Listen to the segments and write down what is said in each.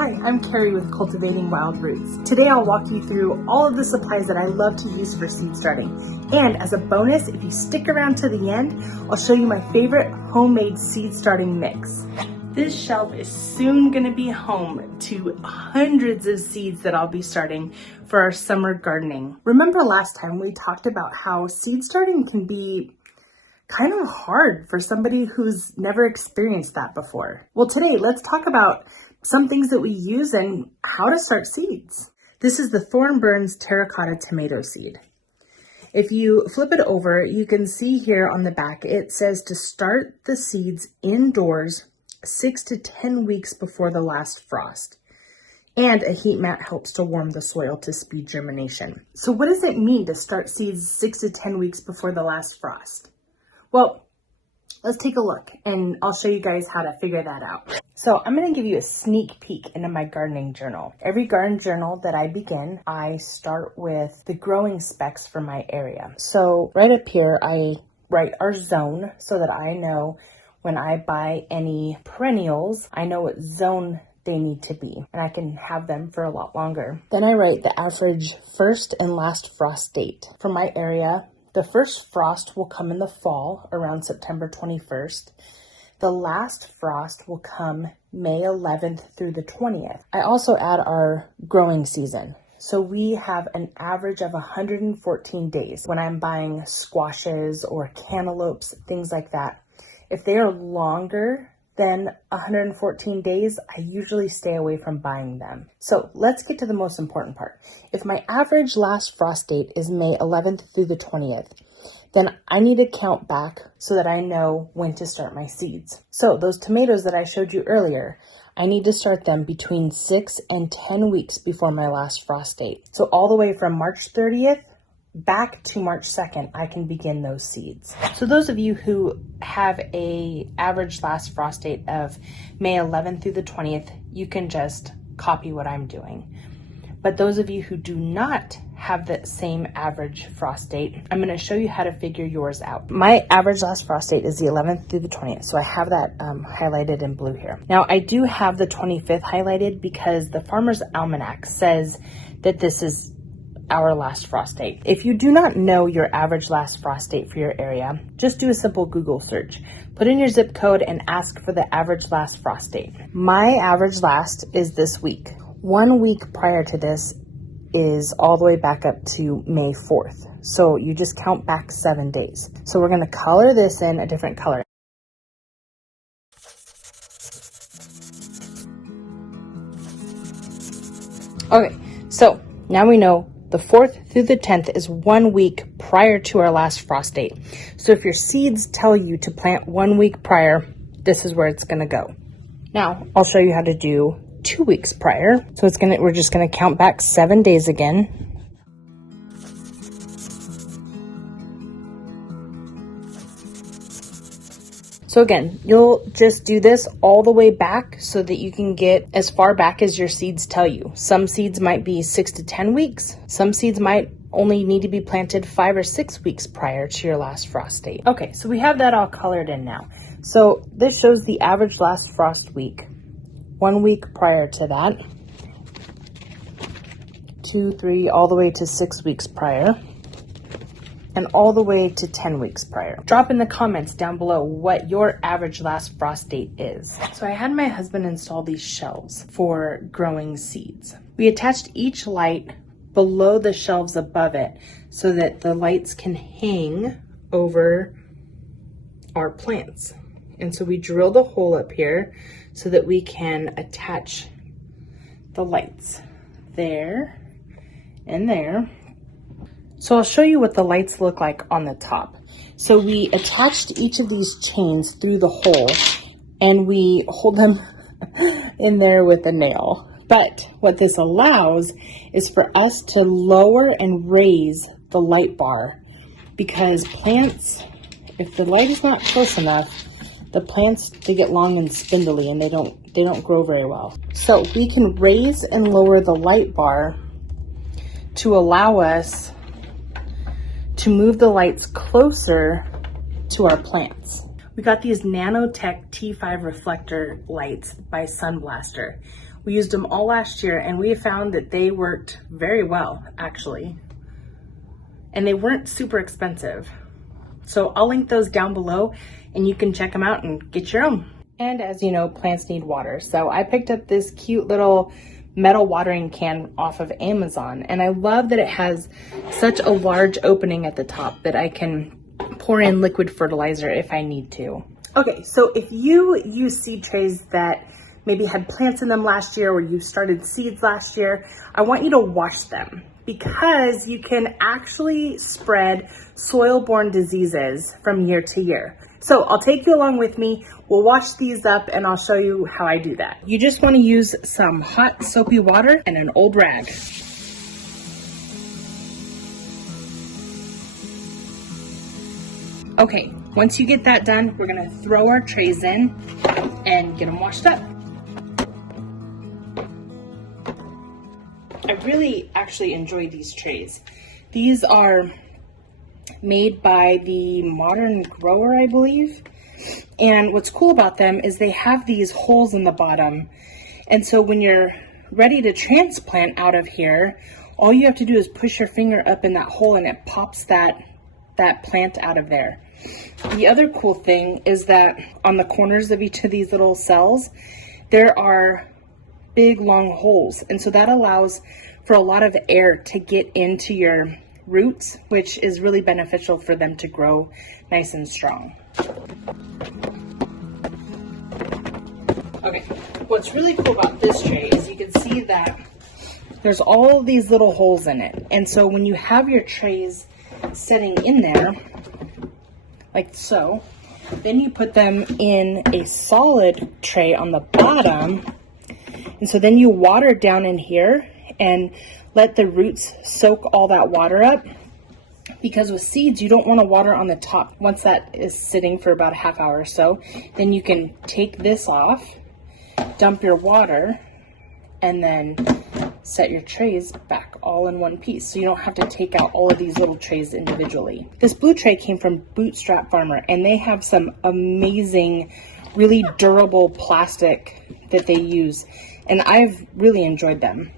Hi, I'm Carrie with Cultivating Wild Roots. Today I'll walk you through all of the supplies that I love to use for seed starting. And as a bonus, if you stick around to the end, I'll show you my favorite homemade seed starting mix. This shelf is soon going to be home to hundreds of seeds that I'll be starting for our summer gardening. Remember last time we talked about how seed starting can be kind of hard for somebody who's never experienced that before. Well, today let's talk about some things that we use and how to start seeds. This is the Thornburns terracotta tomato seed. If you flip it over, you can see here on the back, it says to start the seeds indoors 6 to 10 weeks before the last frost. And a heat mat helps to warm the soil to speed germination. So what does it mean to start seeds 6 to 10 weeks before the last frost? Well, let's take a look and I'll show you guys how to figure that out. So I'm going to give you a sneak peek into my gardening journal. Every garden journal that I begin, I start with the growing specs for my area. So right up here, I write our zone so that I know when I buy any perennials, I know what zone they need to be, and I can have them for a lot longer. Then I write the average first and last frost date. For my area, the first frost will come in the fall around September 21st. The last frost will come May 11th through the 20th. I also add our growing season. So we have an average of 114 days when I'm buying squashes or cantaloupes, things like that. If they are longer than 114 days, I usually stay away from buying them. So let's get to the most important part. If my average last frost date is May 11th through the 20th, then I need to count back so that I know when to start my seeds. So those tomatoes that I showed you earlier, I need to start them between 6 and 10 weeks before my last frost date. So all the way from March 30th back to March 2nd, I can begin those seeds. So those of you who have a average last frost date of May 11th through the 20th, you can just copy what I'm doing. But those of you who do not have the same average frost date, I'm going to show you how to figure yours out. My average last frost date is the 11th through the 20th, so I have that highlighted in blue here. Now, I do have the 25th highlighted because the Farmer's Almanac says that this is our last frost date. If you do not know your average last frost date for your area, just do a simple Google search. Put in your zip code and ask for the average last frost date. My average last is this week. 1 week prior to this is all the way back up to May 4th. So you just count back 7 days. So we're going to color this in a different color. Okay, so now we know the 4th through the 10th is 1 week prior to our last frost date. So if your seeds tell you to plant 1 week prior, this is where it's going to go. Now, I'll show you how to do 2 weeks prior. So we're just going to count back 7 days again. So again, you'll just do this all the way back so that you can get as far back as your seeds tell you. Some seeds might be 6 to 10 weeks. Some seeds might only need to be planted 5 or 6 weeks prior to your last frost date. Okay, so we have that all colored in now. So this shows the average last frost week. 1 week prior to that. 2, 3, all the way to 6 weeks prior. And all the way to 10 weeks prior. Drop in the comments down below what your average last frost date is. So I had my husband install these shelves for growing seeds. We attached each light below the shelves above it so that the lights can hang over our plants. And so we drilled a hole up here so that we can attach the lights there and there. So I'll show you what the lights look like on the top. So we attached each of these chains through the hole and we hold them in there with a nail. But what this allows is for us to lower and raise the light bar because plants, if the light is not close enough, the plants, they get long and spindly and they don't grow very well. So we can raise and lower the light bar to allow us to move the lights closer to our plants. We got these Nanotech T5 reflector lights by Sunblaster. We used them all last year and we found that they worked very well, actually. And they weren't super expensive. So I'll link those down below and you can check them out and get your own. And as you know, plants need water. So I picked up this cute little metal watering can off of Amazon. And I love that it has such a large opening at the top that I can pour in liquid fertilizer if I need to. Okay, so if you use seed trays that maybe had plants in them last year or you started seeds last year, I want you to wash them, because you can actually spread soil-borne diseases from year to year. So I'll take you along with me. We'll wash these up and I'll show you how I do that. You just want to use some hot soapy water and an old rag. Okay, once you get that done, we're gonna throw our trays in and get them washed up. I really actually enjoy these trays. These are made by the Modern Grower, I believe. And what's cool about them is they have these holes in the bottom. And so when you're ready to transplant out of here, all you have to do is push your finger up in that hole and it pops that plant out of there. The other cool thing is that on the corners of each of these little cells, there are big long holes, and so that allows for a lot of air to get into your roots, which is really beneficial for them to grow nice and strong. Okay, what's really cool about this tray is you can see that there's all these little holes in it, and so when you have your trays setting in there like so, then you put them in a solid tray on the bottom. And so then you water down in here and let the roots soak all that water up, because with seeds, you don't want to water on the top. Once that is sitting for about a half hour or so, then you can take this off, dump your water, and then set your trays back all in one piece. So you don't have to take out all of these little trays individually. This blue tray came from Bootstrap Farmer, and they have some amazing, really durable plastic that they use, and I've really enjoyed them.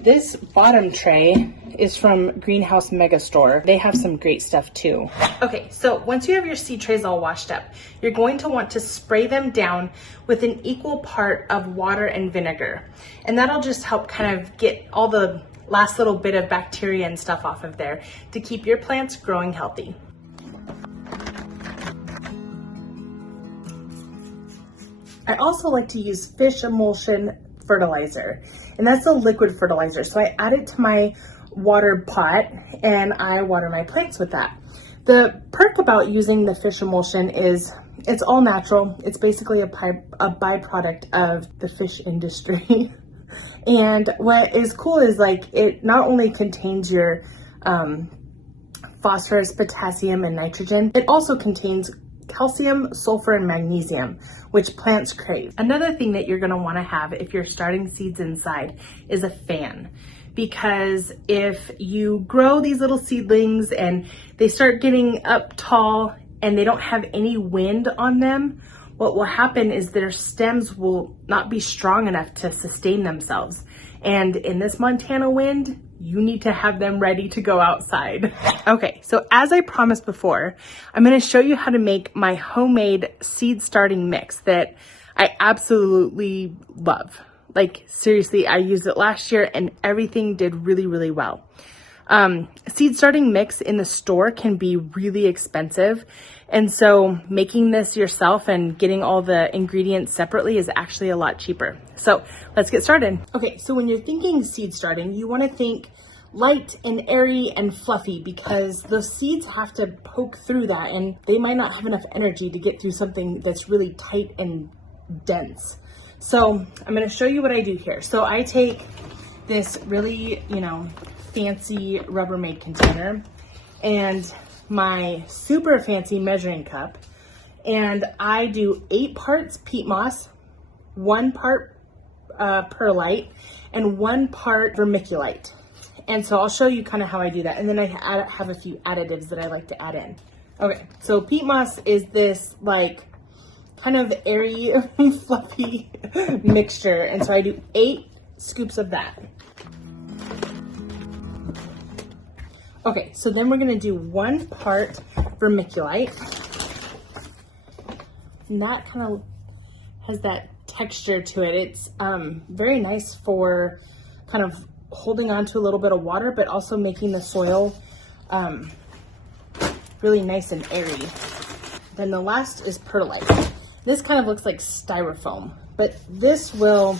This bottom tray is from Greenhouse Megastore. They have some great stuff too. Okay, so once you have your seed trays all washed up, you're going to want to spray them down with an equal part of water and vinegar. And that'll just help kind of get all the last little bit of bacteria and stuff off of there to keep your plants growing healthy. I also like to use fish emulsion fertilizer, and that's a liquid fertilizer. So I add it to my water pot and I water my plants with that. The perk about using the fish emulsion is it's all natural. It's basically a byproduct of the fish industry. And what is cool is like it not only contains your phosphorus, potassium, and nitrogen, it also contains calcium, sulfur, and magnesium, which plants crave. Another thing that you're going to want to have if you're starting seeds inside is a fan, because if you grow these little seedlings and they start getting up tall and they don't have any wind on them, what will happen is their stems will not be strong enough to sustain themselves. And in this Montana wind, you need to have them ready to go outside. Okay, so as I promised before, I'm gonna show you how to make my homemade seed starting mix that I absolutely love. Like seriously, I used it last year and everything did really, really well. Seed starting mix in the store can be really expensive. And so making this yourself and getting all the ingredients separately is actually a lot cheaper. So let's get started. Okay, so when you're thinking seed starting, you want to think light and airy and fluffy, because those seeds have to poke through that and they might not have enough energy to get through something that's really tight and dense. So I'm going to show you what I do here. So I take this really, fancy Rubbermaid container and my super fancy measuring cup, and I do 8 parts Peat Moss, 1 part Perlite, and 1 part Vermiculite. And so I'll show you kind of how I do that. And then I have a few additives that I like to add in. Okay, so Peat Moss is this like kind of airy, fluffy mixture. And so I do 8 scoops of that. Okay, so then we're gonna do 1 part vermiculite. And that kind of has that texture to it. It's very nice for kind of holding on to a little bit of water, but also making the soil really nice and airy. Then the last is perlite. This kind of looks like styrofoam, but this will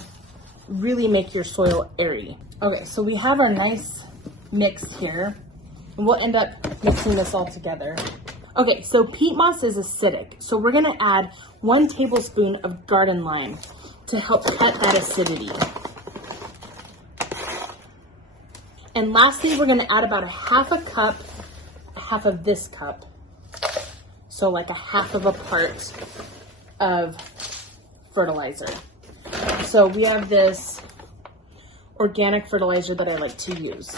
really make your soil airy. Okay, so we have a nice mix here, and we'll end up mixing this all together. Okay, so peat moss is acidic, so we're gonna add 1 tablespoon of garden lime to help cut that acidity. And lastly, we're gonna add about a half of this cup. So like a half of a part of fertilizer. So we have this organic fertilizer that I like to use.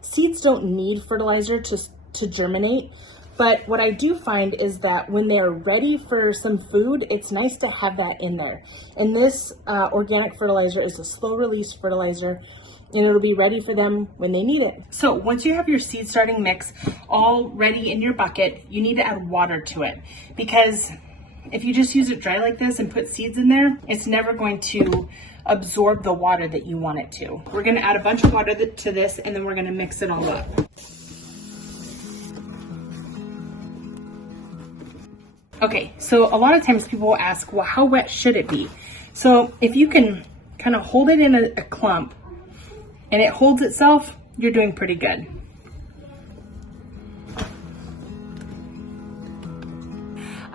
Seeds don't need fertilizer to germinate, but what I do find is that when they're ready for some food, it's nice to have that in there. And this organic fertilizer is a slow release fertilizer, and it'll be ready for them when they need it. So once you have your seed starting mix all ready in your bucket, you need to add water to it, because if you just use it dry like this and put seeds in there, it's never going to absorb the water that you want it to. We're gonna add a bunch of water to this, and then we're gonna mix it all up. Okay, so a lot of times people will ask, well, how wet should it be? So if you can kind of hold it in a clump and it holds itself, you're doing pretty good.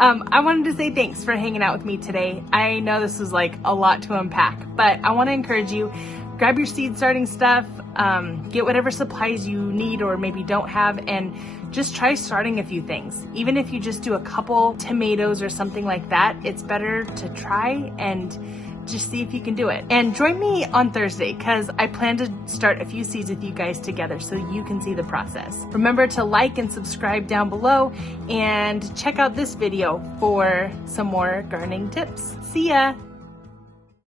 I wanted to say thanks for hanging out with me today. I know this was like a lot to unpack, but I want to encourage you, grab your seed starting stuff, get whatever supplies you need or maybe don't have, and just try starting a few things. Even if you just do a couple tomatoes or something like that, it's better to try and just see if you can do it. And join me on Thursday, because I plan to start a few seeds with you guys together so you can see the process. Remember to like and subscribe down below, and check out this video for some more gardening tips. See ya!